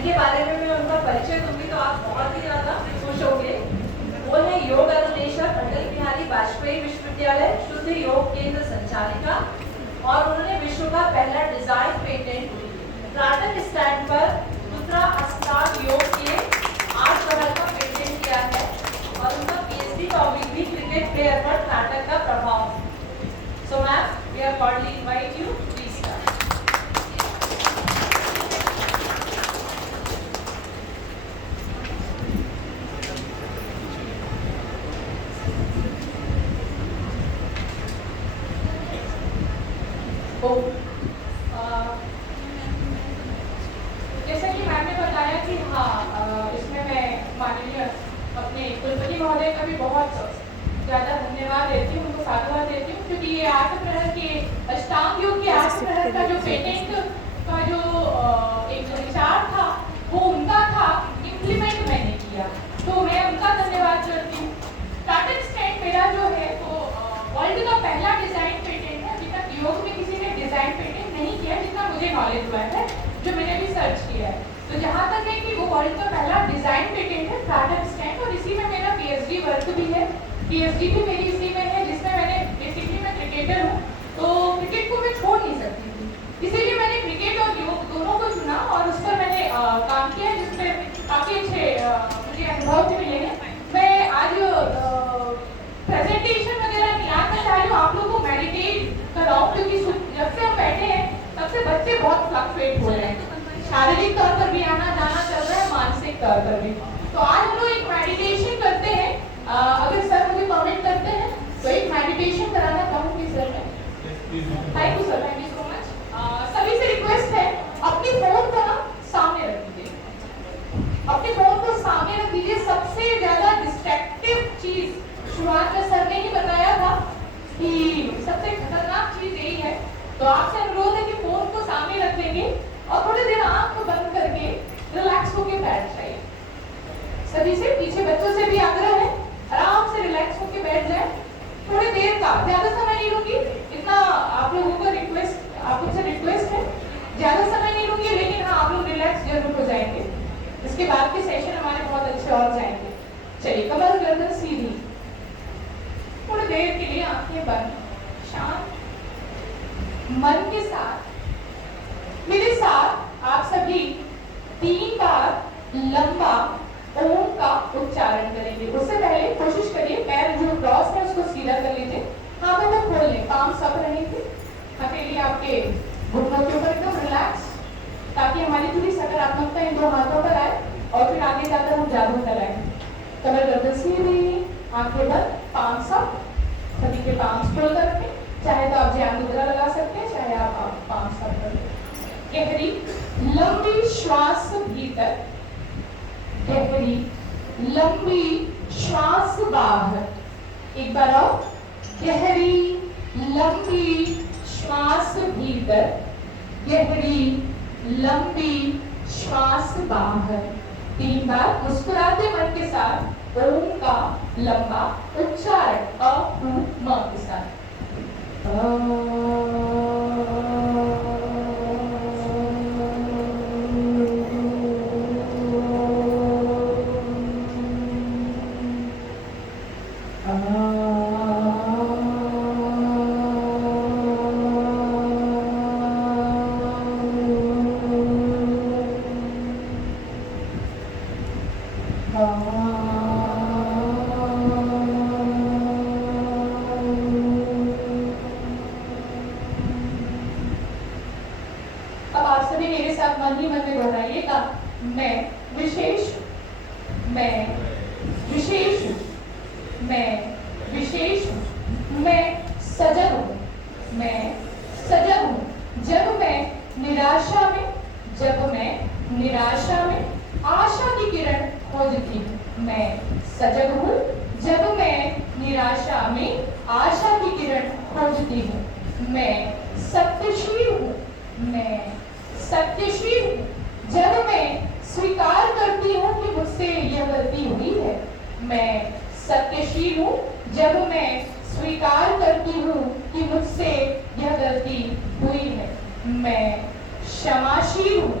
जिनके बारे में मैं उनका परिचय दूंगी तो आप बहुत ही ज्यादा खुश होंगे। वो है योग अनुदेशक अटल बिहारी वाजपेयी विश्वविद्यालय शुद्ध योग केंद्र संचालिका, और उन्होंने विश्व का पहला डिजाइन पेटेंट ट्राटन स्टैंड पर दूसरा अस्त्रांग योग के 8 तरह का पेटेंट किया है, और उनका पीएचडी टॉपिक भी क्रिकेट प्लेयर पर नाटक का प्रभाव। So ma'am, we are cordially invite you, please start. जैसा कि मैम ने बताया कि हाँ, इसमें मैं माननीय अपने कुलपति महोदय का भी बहुत ज़्यादा धन्यवाद देती हूँ, उनको साधुवाद देती हूँ, क्योंकि ये 8 प्रहर के अष्टांग योग के 8 प्रहर का जो पेटेंट का जो एक विचार था वो उनका था, इम्प्लीमेंट मैंने किया, तो मैं उनका धन्यवाद करती हूँ। टाटन स्टैंड मेरा जो है वो वर्ल्ड का पहला डिजाइन पेटेंट है। अभी तक योग में किसी ने डिजाइन पेटेंट नहीं किया जितना मुझे नॉलेज हुआ है, जो मैंने भी सर्च किया है। तो जहाँ तक है कि वो वर्ल्ड का पहला डिजाइन पेटेंट है टाटन स्टैंड, और इसी में मेरा पीएचडी वर्क भी है। पीएचडी भी मेरी इसी में है, जिसमें मैंने बेसिकली मैं क्रिकेटर हूँ, तो क्रिकेट को मैं छोड़ नहीं सकती थी, इसीलिए मैंने क्रिकेट और योग दोनों को चुना और उस पर मैंने काम किया, जिसमें काफ़ी अच्छे मुझे अनुभव भी मिले हैं। मैं आज प्रेजेंटेशन वगैरह नहीं आता चाह रही हूँ, आप लोगों को मेडिटेट कराऊँ, क्योंकि जब से हम बैठे हैं तब से बच्चे बहुत फ्लक्चुएट हो रहे हैं, शारीरिक तौर पर भी आना जाना चल रहा है, मानसिक तौर पर भी। तो आज हम लोग एक मेडिटेशन करते हैं, अगर सर मुझे परमिट करते हैं तो एक मेडिटेशन कराना चाहूँगी सर मैं। Thank you sir, thank you so much. सभी से रिक्वेस्ट है, अपनी फोन को ना सामने रख दीजिए, अपने फोन को सामने रख दीजिए। सबसे ज्यादा डिस्ट्रैक्टिव चीज शुरुआत में सर ने ही बताया था कि सबसे खतरनाक चीज यही है, तो आपसे अनुरोध है कि फोन को सामने रख लेंगे और थोड़ी देर आंख को बंद करके रिलैक्स होके बैठ जाइए। सभी से, पीछे बच्चों से भी आग्रह है, आराम से रिलैक्स होके बैठ जाए। थोड़ी देर का, ज्यादा समय नहीं लूंगी, इतना आप लोगों को रिक्वेस्ट, आप लोग से रिक्वेस्ट है, ज्यादा समय नहीं लूंगी, लेकिन हाँ आप लोग रिलैक्स जरूर हो जाएंगे। इसके बाद के सेशन हमारे बहुत अच्छे और जाएंगे। चलिए, कमर गर्दन सीधी, थोड़ी देर के लिए आंखें बंद, शांत मन के साथ मेरे साथ आप सभी 3 बार लंबा ओम का उच्चारण करेंगे। उससे पहले कोशिश करिए पैर जो क्रॉस है उसको सीधा कर लीजिए, हाथों को खोल लें, पांव सब रहेंगे, हथेली आपके घुटनों के ऊपर एकदम रिलैक्स, ताकि हमारी पूरी सकारात्मकता इन 2 हाथों पर आए और फिर आगे जाकर हम जादू कराएं। कमर गर्दन सीधी, आंखें बंद, पांव सब, सभी के पांव खोल कर रखें। चाहे तो आप ज्ञान मुद्रा लगा सकते हैं, चाहे आप पांव सब कर लें। गहरी लंबी श्वास भीतर, गहरी लंबी श्वास बाहर। एक बार और, गहरी लंबी श्वास भीतर, गहरी लंबी श्वास बाहर। 3 बार मुस्कुराते मन के साथ ओम का लंबा उच्चारण अ उ म के साथ। अब आप सभी मेरे साथ मन ही मन में दोहराइएगा, मैं विशेष हूं, मैं विशेष हूं, मैं विशेष हूं, मैं सजग हूं, मैं सजग हूं। जब मैं निराशा में, जब मैं निराशा में आशा की किरण खोजती हूँ, मैं सजग हूँ। जब मैं निराशा में आशा की किरण खोजती हूँ, मैं सत्यशील हूँ, मैं सत्यशील हूँ। जब मैं स्वीकार करती हूँ कि मुझसे यह गलती हुई है, मैं सत्यशील हूँ। जब मैं स्वीकार करती हूँ कि मुझसे यह गलती हुई है, मैं क्षमाशील हूँ,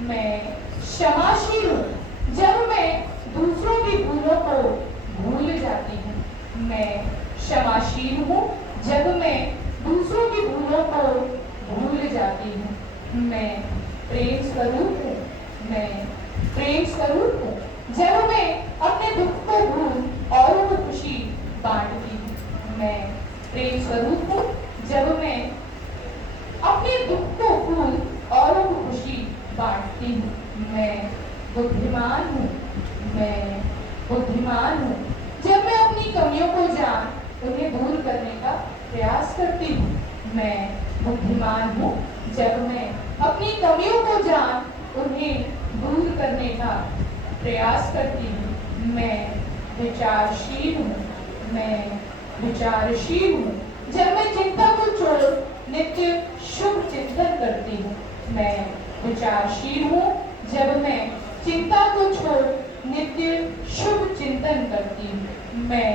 मैं क्षमाशील हूँ जब मैं दूसरों की भूलों को भूल जाती हूँ। मैं क्षमाशील हूँ जब मैं दूसरों की भूलों को भूल जाती हूँ। मैं प्रेम स्वरूप हूँ। मैं प्रेम स्वरूप हूँ जब मैं अपने दुख को भूल औरों को खुशी बांटती हूँ। मैं प्रेम स्वरूप हूँ जब मैं अपने दुख को भूल औरों को खुशी बांटती हूँ। मैं बुद्धिमान हूँ। मैं बुद्धिमान हूँ जब मैं अपनी कमियों को जान उन्हें दूर करने का प्रयास करती हूँ। मैं बुद्धिमान हूँ जब मैं अपनी कमियों को जान उन्हें दूर करने का प्रयास करती हूँ। मैं विचारशील हूँ। मैं विचारशील हूँ जब मैं चिंता को छोड़ नित्य शुभ चिंतन करती हूँ। मैं विचारशील हूँ जब मैं चिंता को छोड़ नित्य शुभ चिंतन करती हूँ। मैं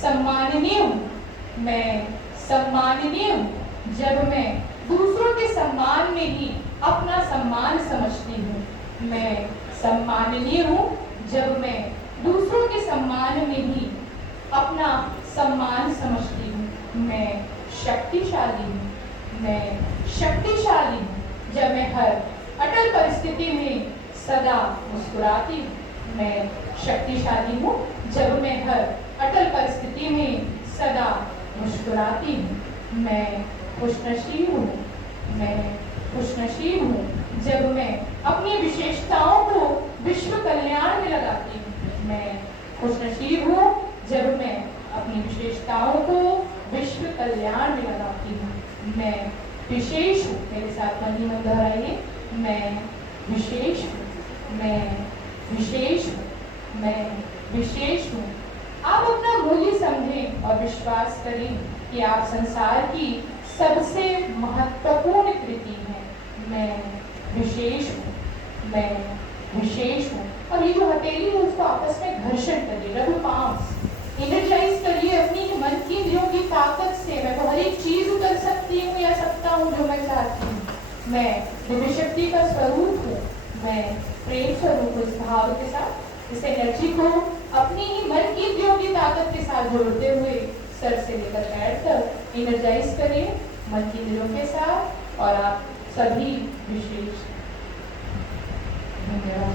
सम्माननीय हूँ। मैं सम्माननीय हूँ जब मैं दूसरों के सम्मान में ही अपना सम्मान समझती हूँ। मैं सम्माननीय हूँ जब मैं दूसरों के सम्मान में ही अपना सम्मान समझती हूँ। मैं शक्तिशाली हूँ। मैं शक्तिशाली हूँ जब मैं हर अटल परिस्थिति में सदा मुस्कुराती हूँ। मैं शक्तिशाली हूँ जब मैं हर अटल परिस्थिति में सदा मुस्कुराती हूँ। मैं खुशनसीब हूँ। मैं खुशनसीब हूँ जब मैं अपनी विशेषताओं को विश्व कल्याण में लगाती हूँ। मैं खुशनसीब हूँ जब मैं अपनी विशेषताओं को विश्व कल्याण में लगाती हूँ। मैं विशेष हूँ। मेरे साथ मन ही मन दोहराइए। मैं विशेष हूँ। मैं विशेष हूँ। मैं विशेष हूँ। आप अपना मूल्य समझें और विश्वास करें कि आप संसार की सबसे महत्वपूर्ण कृति हैं। मैं विशेष हूँ। मैं विशेष हूँ। और ये जो हथेली है उसको आपस में घर्षण करिए, रब पाम्स एनर्जाइज करिए अपनी मन की इंद्रियों की ताकत से। मैं तो हर एक चीज कर सकती हूँ या सकता हूँ जो मैं चाहती हूँ। मैं दिव्य शक्ति का स्वरूप हूँ। मैं प्रेम स्वरूप हूँ। इस भाव के साथ इस एनर्जी को अपनी ही मन की इंद्रियों की ताकत के साथ जोड़ते हुए सर से लेकर पैर तक एनर्जाइज करिए मन की इंद्रियों के साथ। और आप सभी विशेष। धन्यवाद।